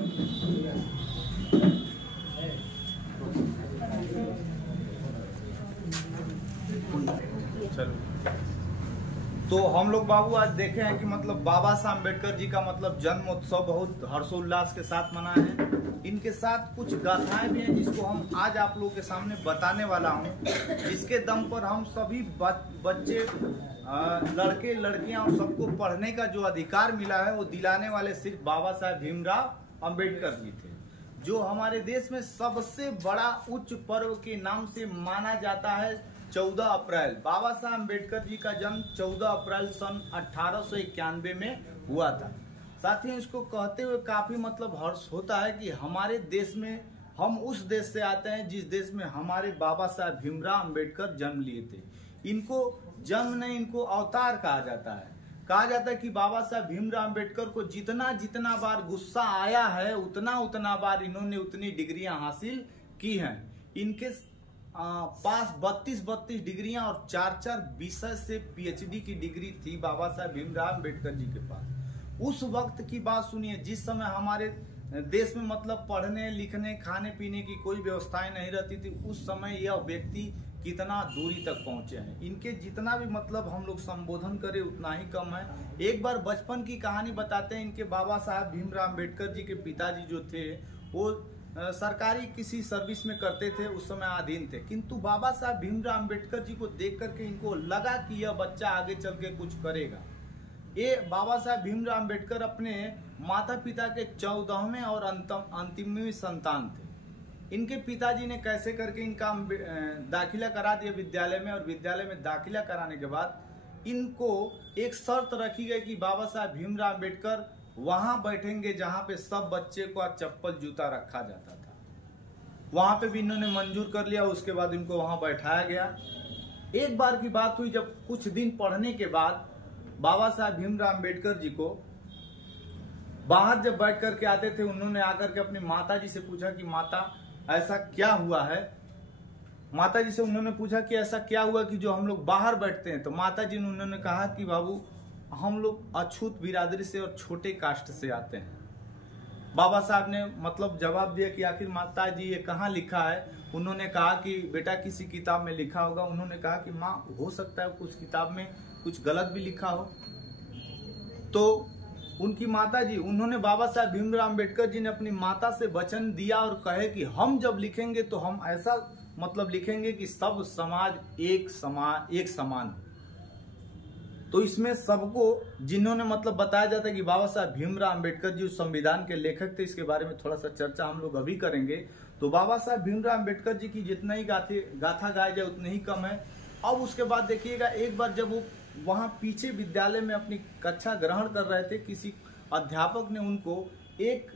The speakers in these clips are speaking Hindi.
चलो, तो हम लोग बाबू आज देखे हैं कि मतलब बाबा साहब अम्बेडकर जी का मतलब जन्म उत्सव बहुत हर्षोल्लास के साथ मनाए हैं। इनके साथ कुछ गाथाएं भी हैं जिसको हम आज आप लोगों के सामने बताने वाला हूं, जिसके दम पर हम सभी बच्चे, लड़के लड़कियां और सबको पढ़ने का जो अधिकार मिला है वो दिलाने वाले सिर्फ बाबा साहब भीमराव अम्बेडकर जी थे, जो हमारे देश में सबसे बड़ा उच्च पर्व के नाम से माना जाता है 14 अप्रैल। बाबा साहब अम्बेडकर जी का जन्म 14 अप्रैल सन 1891 में हुआ था। साथ ही इसको कहते हुए काफी मतलब हर्ष होता है कि हमारे देश में हम उस देश से आते हैं जिस देश में हमारे बाबा साहब भीमराव अम्बेडकर जन्म लिए थे। इनको जन्म नहीं, इनको अवतार कहा जाता है। कहा जाता है कि बाबा साहब भीमराव अम्बेडकर को जितना जितना बार गुस्सा आया है उतना उतना बार इन्होंने उतनी डिग्रियां हासिल की हैं। इनके पास 32 डिग्रियां और 4 विषय से पीएचडी की डिग्री थी बाबा साहब भीमराव अम्बेडकर जी के पास। उस वक्त की बात सुनिए जिस समय हमारे देश में मतलब पढ़ने लिखने खाने पीने की कोई व्यवस्थाएं नहीं रहती थी। उस समय यह व्यक्ति कितना दूरी तक पहुंचे हैं। इनके जितना भी मतलब हम लोग संबोधन करें उतना ही कम है। एक बार बचपन की कहानी बताते हैं। इनके बाबा साहब भीमराव अम्बेडकर जी के पिताजी जो थे वो सरकारी किसी सर्विस में करते थे, उस समय अधीन थे। किंतु बाबा साहब भीमराव अम्बेडकर जी को देख करके इनको लगा कि यह बच्चा आगे चल के कुछ करेगा। ये बाबा साहब भीमराव अम्बेडकर अपने माता पिता के 14वें और अंतिमवें संतान थे। इनके पिताजी ने कैसे करके इनका दाखिला करा दिया विद्यालय में, और विद्यालय में दाखिला कराने के बाद इनको एक शर्त रखी गई कि बाबा साहब भीमराव अम्बेडकर वहां बैठेंगे जहां पे सब बच्चे को चप्पल जूता रखा जाता था। वहां पे भी इन्होंने मंजूर कर लिया। उसके बाद इनको वहां बैठाया गया। एक बार की बात हुई जब कुछ दिन पढ़ने के बाद बाबा साहब भीमराव अम्बेडकर जी को बाहर जब बैठ करके आते थे, उन्होंने आकर के अपनी माता जी से पूछा कि माता ऐसा क्या हुआ है। माता जी से उन्होंने पूछा कि ऐसा क्या हुआ कि जो हम लोग बाहर बैठते हैं। तो माता जी ने उन्होंने कहा कि बाबू हम लोग अछूत बिरादरी से और छोटे कास्ट से आते हैं। बाबा साहब ने मतलब जवाब दिया कि आखिर माता जी ये कहाँ लिखा है। उन्होंने कहा कि बेटा किसी किताब में लिखा होगा। उन्होंने कहा कि माँ हो सकता है कुछ किताब में कुछ गलत भी लिखा हो। तो उनकी माता जी, उन्होंने बाबा साहब भीमराव अम्बेडकर जी ने अपनी माता से वचन दिया और कहे कि हम जब लिखेंगे तो हम ऐसा मतलब लिखेंगे कि सब समाज एक समान। तो इसमें सबको जिन्होंने मतलब बताया जाता है कि बाबा साहब भीमराव अम्बेडकर जी उस संविधान के लेखक थे। इसके बारे में थोड़ा सा चर्चा हम लोग अभी करेंगे। तो बाबा साहब भीमराव अम्बेडकर जी की जितना ही गाथा गाया जाए उतनी ही कम है। अब उसके बाद देखिएगा, एक बार जब वो वहां पीछे विद्यालय में अपनी कक्षा ग्रहण कर रहे थे, किसी अध्यापक ने उनको एक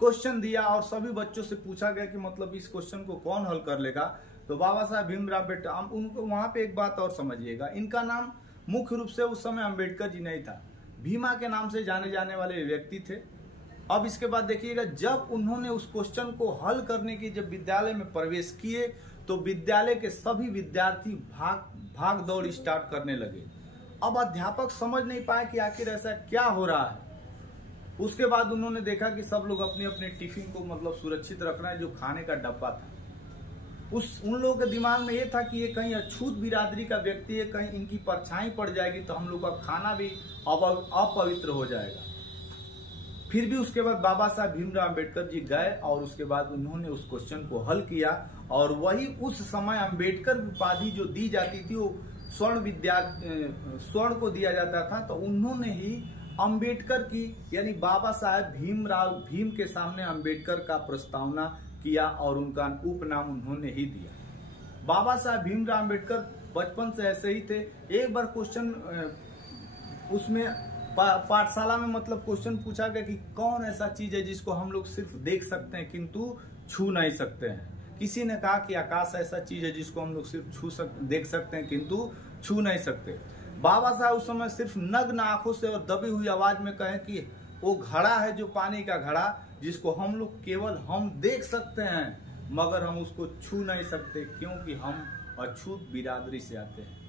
क्वेश्चन दिया और सभी बच्चों से पूछा गया कि मतलब इस क्वेश्चन को कौन हल कर लेगा। तो बाबा साहब भीमराव अम्बेडकर, उनको वहां पे एक बात और समझिएगा, इनका नाम मुख्य रूप से उस समय अम्बेडकर जी नहीं था, भीमा के नाम से जाने जाने वाले व्यक्ति थे। अब इसके बाद देखिएगा, जब उन्होंने उस क्वेश्चन को हल करने की जब विद्यालय में प्रवेश किए तो विद्यालय के सभी विद्यार्थी भाग दौड़ स्टार्ट करने लगे। अब अध्यापक समझ नहीं पाए कि आखिर ऐसा क्या हो रहा है। उसके बाद उन्होंने देखा कि सब लोग अपने अपने टिफिन को मतलब सुरक्षित रखना है, जो खाने का डब्बा था। उन लोगों के दिमाग में ये था कि ये कहीं अछूत बिरादरी का व्यक्ति है, कहीं इनकी परछाई पड़ जाएगी तो हम लोग का खाना भी अपवित्र हो जाएगा। फिर भी उसके बाद बाबा साहब भीमराव अम्बेडकर जी गए और उसके बाद उन्होंने उस क्वेश्चन को हल किया। और वही उस समय अम्बेडकर उपाधि जो दी जाती थी वो स्वर्ण को दिया जाता था। तो उन्होंने ही अम्बेडकर की यानी बाबा साहब भीम के सामने अम्बेडकर का प्रस्तावना किया और उनका उपनाम उन्होंने ही दिया। बाबा साहब भीमराव अम्बेडकर बचपन से ऐसे ही थे। एक बार क्वेश्चन उसमें पाठशाला में मतलब क्वेश्चन पूछा गया कि कौन ऐसा चीज है जिसको हम लोग सिर्फ देख सकते हैं किंतु छू नहीं सकते हैं। किसी ने कहा कि आकाश ऐसा चीज है जिसको हम लोग सिर्फ देख सकते हैं किंतु छू नहीं सकते। बाबा साहब उस समय सिर्फ नग्न आंखों से और दबी हुई आवाज में कहें कि वो घड़ा है जो पानी का घड़ा, जिसको हम लोग केवल हम देख सकते हैं मगर हम उसको छू नहीं सकते, क्योंकि हम अछूत बिरादरी से आते हैं।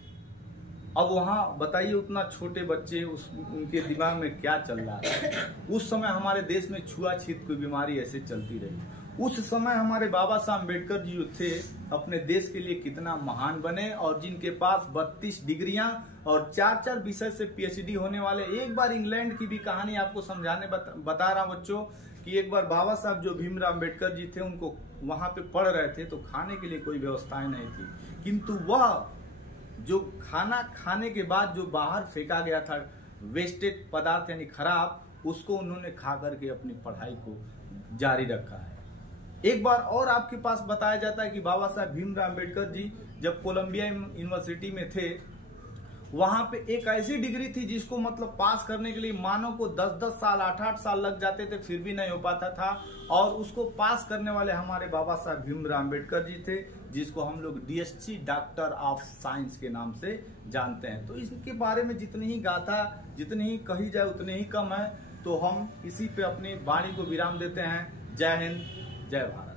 अब वहाँ बताइए उतना छोटे बच्चे उनके दिमाग में क्या चल रहा है। उस समय हमारे देश में छुआछूत की बीमारी ऐसे चलती रही। उस समय हमारे बाबा साहब अम्बेडकर जी जो थे अपने देश के लिए कितना महान बने, और जिनके पास 32 डिग्रियां और 4 विषय से PhD होने वाले। एक बार इंग्लैंड की भी कहानी आपको समझाने बता रहा हूं बच्चों कि एक बार बाबा साहब जो भीमराव अम्बेडकर जी थे उनको वहां पे पढ़ रहे थे तो खाने के लिए कोई व्यवस्थाएं नहीं थी, किंतु वह जो खाना खाने के बाद जो बाहर फेंका गया था वेस्टेड पदार्थ यानी खराब, उसको उन्होंने खा करके अपनी पढ़ाई को जारी रखा है। एक बार और आपके पास बताया जाता है कि बाबा साहब भीमराव अम्बेडकर जी जब कोलंबिया यूनिवर्सिटी में थे, वहां पे एक ऐसी डिग्री थी जिसको मतलब पास करने के लिए मानव को 10-10 साल 8-8 साल लग जाते थे, फिर भी नहीं हो पाता था। और उसको पास करने वाले हमारे बाबा साहब भीमराव अम्बेडकर जी थे, जिसको हम लोग DSc डॉक्टर ऑफ साइंस के नाम से जानते हैं। तो इसके बारे में जितनी ही गाथा जितनी ही कही जाए उतनी ही कम है। तो हम इसी पे अपनी वाणी को विराम देते हैं। जय हिंद, जय भारत।